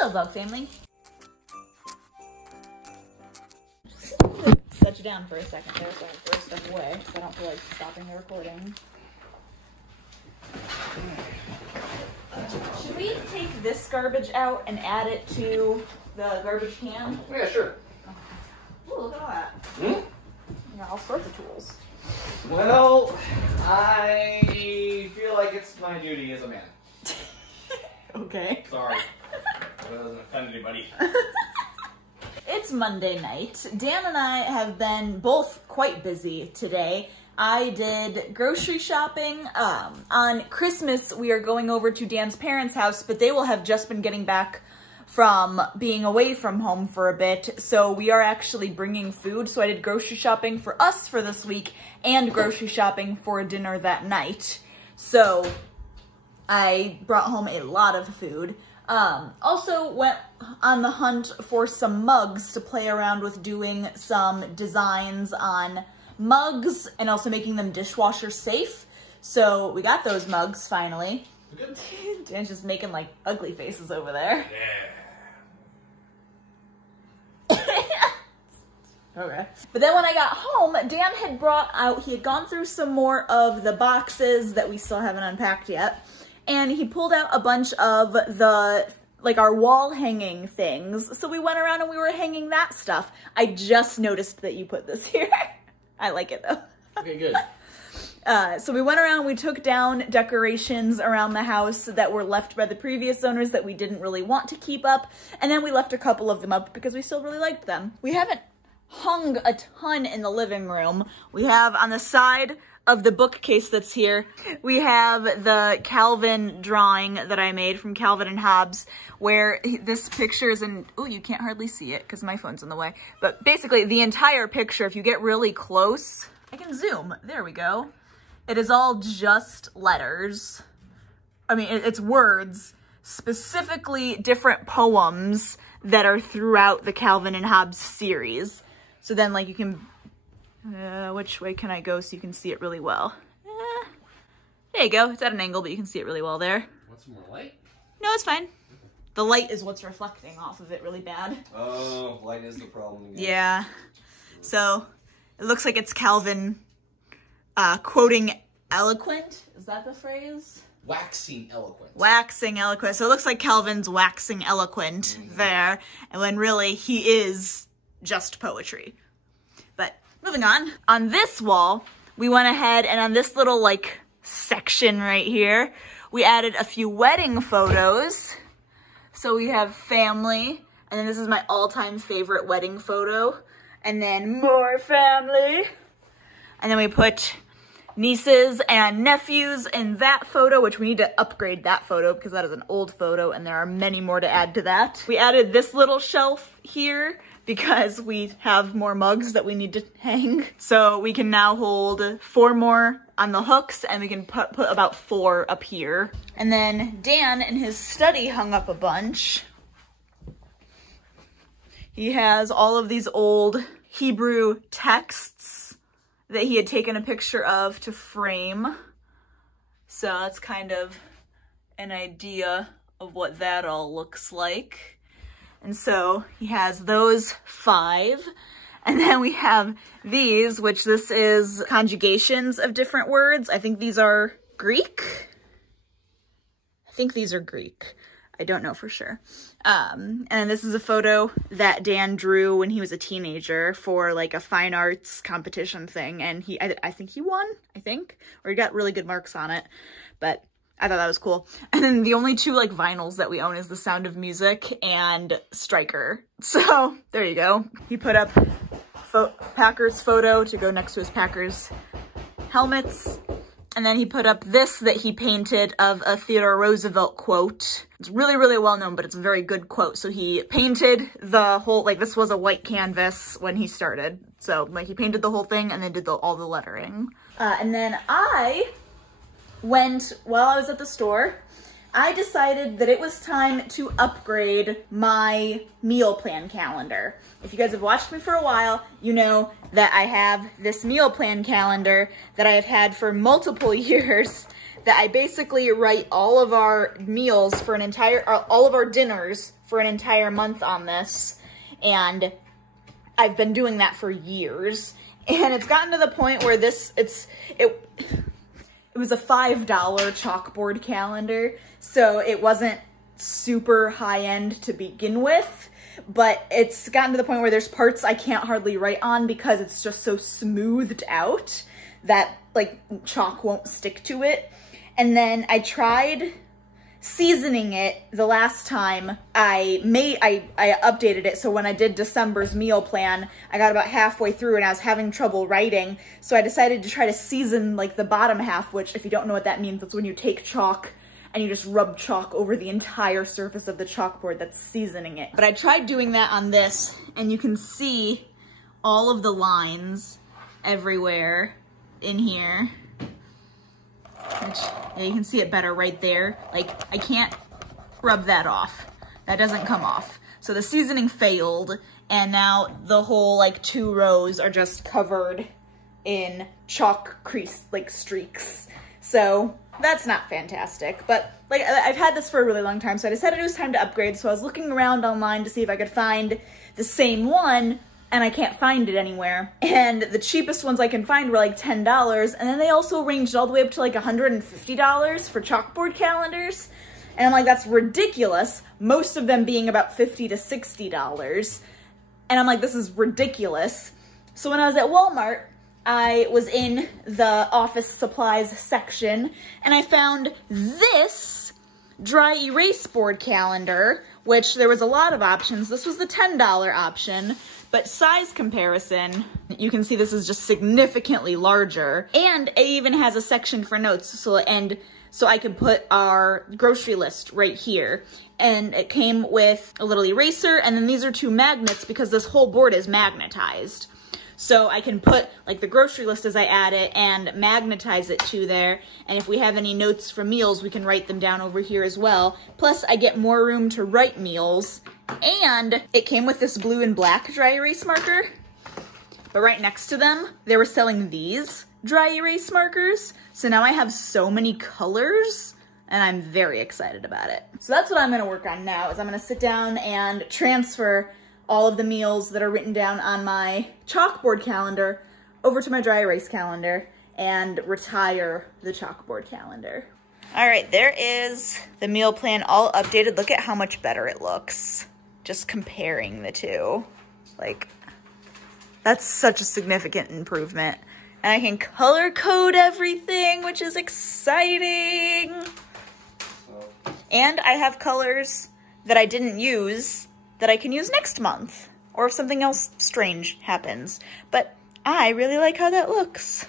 Hello, Bug Family. Set you down for a second there so I can throw stuff away because I don't feel like stopping the recording. Should we take this garbage out and add it to the garbage can? Yeah, sure. Ooh, look at all that. Hmm? You got all sorts of tools. Well, I feel like it's my duty as a man. Okay. Sorry. That doesn't offend anybody. It's Monday night. Dan and I have been both quite busy today. I did grocery shopping. On Christmas, we are going over to Dan's parents' house, but they will have just been getting back from being away from home for a bit. So we are actually bringing food. So I did grocery shopping for us for this week and grocery shopping for dinner that night. So I brought home a lot of food. Also went on the hunt for some mugs to play around with, doing some designs on mugs and also making them dishwasher safe. So we got those mugs finally. Good. Dan's just making like ugly faces over there. Yeah. Okay. But then when I got home, Dan had brought out, he had gone through some more of the boxes that we still haven't unpacked yet. And he pulled out a bunch of the, like, our wall hanging things. So we went around and we were hanging that stuff. I just noticed that you put this here. I like it though. Okay, good. So we went around, we took down decorations around the house that were left by the previous owners that we didn't really want to keep up. And then we left a couple of them up because we still really liked them. We haven't hung a ton in the living room. We have on the side of the bookcase that's here, we have the Calvin drawing that I made from Calvin and Hobbes, where this picture is in, oh, you can't hardly see it because my phone's in the way. But basically the entire picture, if you get really close, I can zoom, there we go. It is all just letters. I mean, it's words, specifically different poems that are throughout the Calvin and Hobbes series. So then like you can, which way can I go so you can see it really well? There you go. It's at an angle, but you can see it really well there. Want some more light? No, it's fine. The light is what's reflecting off of it really bad. Oh, light is the problem again. Yeah. So it looks like it's Calvin quoting eloquent. Is that the phrase? Waxing eloquent. Waxing eloquent. So it looks like Calvin's waxing eloquent there, and when really he is just poetry. But moving on this wall, we went ahead and on this little like section right here, we added a few wedding photos. So we have family, and then this is my all-time favorite wedding photo, and then more family. And then we put nieces and nephews in that photo, which we need to upgrade that photo because that is an old photo and there are many more to add to that. We added this little shelf here because we have more mugs that we need to hang. So we can now hold 4 more on the hooks and we can put about 4 up here. And then Dan in his study hung up a bunch. He has all of these old Hebrew texts that he had taken a picture of to frame. So that's kind of an idea of what that all looks like. And so he has those 5. And then we have these, which this is conjugations of different words. I think these are Greek. I don't know for sure. And this is a photo that Dan drew when he was a teenager for like a fine arts competition thing. And I think he won, or he got really good marks on it, but I thought that was cool. And then the only 2 like vinyls that we own is The Sound of Music and Striker. So there you go. He put up Packers photo to go next to his Packers helmets. And then he put up this that he painted of a Theodore Roosevelt quote. It's really, really well known, but it's a very good quote. So he painted the whole, like this was a white canvas when he started. So like he painted the whole thing and then did all the lettering. And then while I was at the store, I decided that it was time to upgrade my meal plan calendar. If you guys have watched me for a while, you know that I have this meal plan calendar that I have had for multiple years that I basically write all of our meals for an entire, all of our dinners for an entire month on this. And I've been doing that for years. And it's gotten to the point where it was a $5 chalkboard calendar. So it wasn't super high end to begin with. But it's gotten to the point where there's parts I can't hardly write on because it's just so smoothed out that like chalk won't stick to it. And then I tried seasoning it the last time I updated it. So when I did December's meal plan, I got about halfway through and I was having trouble writing. So I decided to try to season like the bottom half, which if you don't know what that means, it's when you take chalk and you just rub chalk over the entire surface of the chalkboard. That's seasoning it. But I tried doing that on this, and you can see all of the lines everywhere in here. Which, yeah, you can see it better right there. Like, I can't rub that off. That doesn't come off. So the seasoning failed, and now the whole, like, 2 rows are just covered in chalk crease, like, streaks. So that's not fantastic, but like I've had this for a really long time, so I decided it was time to upgrade. So I was looking around online to see if I could find the same one, and I can't find it anywhere. And the cheapest ones I can find were like $10, and then they also ranged all the way up to like $150 for chalkboard calendars. And I'm like, that's ridiculous. Most of them being about $50 to $60. And I'm like, this is ridiculous. So when I was at Walmart, I was in the office supplies section and I found this dry erase board calendar, which there was a lot of options. This was the $10 option, but size comparison, you can see this is just significantly larger. And it even has a section for notes. So I could put our grocery list right here. And it came with a little eraser, and then these are 2 magnets because this whole board is magnetized. So I can put like the grocery list as I add it and magnetize it to there. And if we have any notes for meals, we can write them down over here as well. Plus I get more room to write meals. And it came with this blue and black dry erase marker. But right next to them, they were selling these dry erase markers. So now I have so many colors and I'm very excited about it. So that's what I'm gonna work on now, is I'm gonna sit down and transfer all of the meals that are written down on my chalkboard calendar over to my dry erase calendar and retire the chalkboard calendar. All right, there is the meal plan all updated. Look at how much better it looks. Just comparing the 2. Like, that's such a significant improvement. And I can color code everything, which is exciting. And I have colors that I didn't use that I can use next month, or if something else strange happens. But I really like how that looks.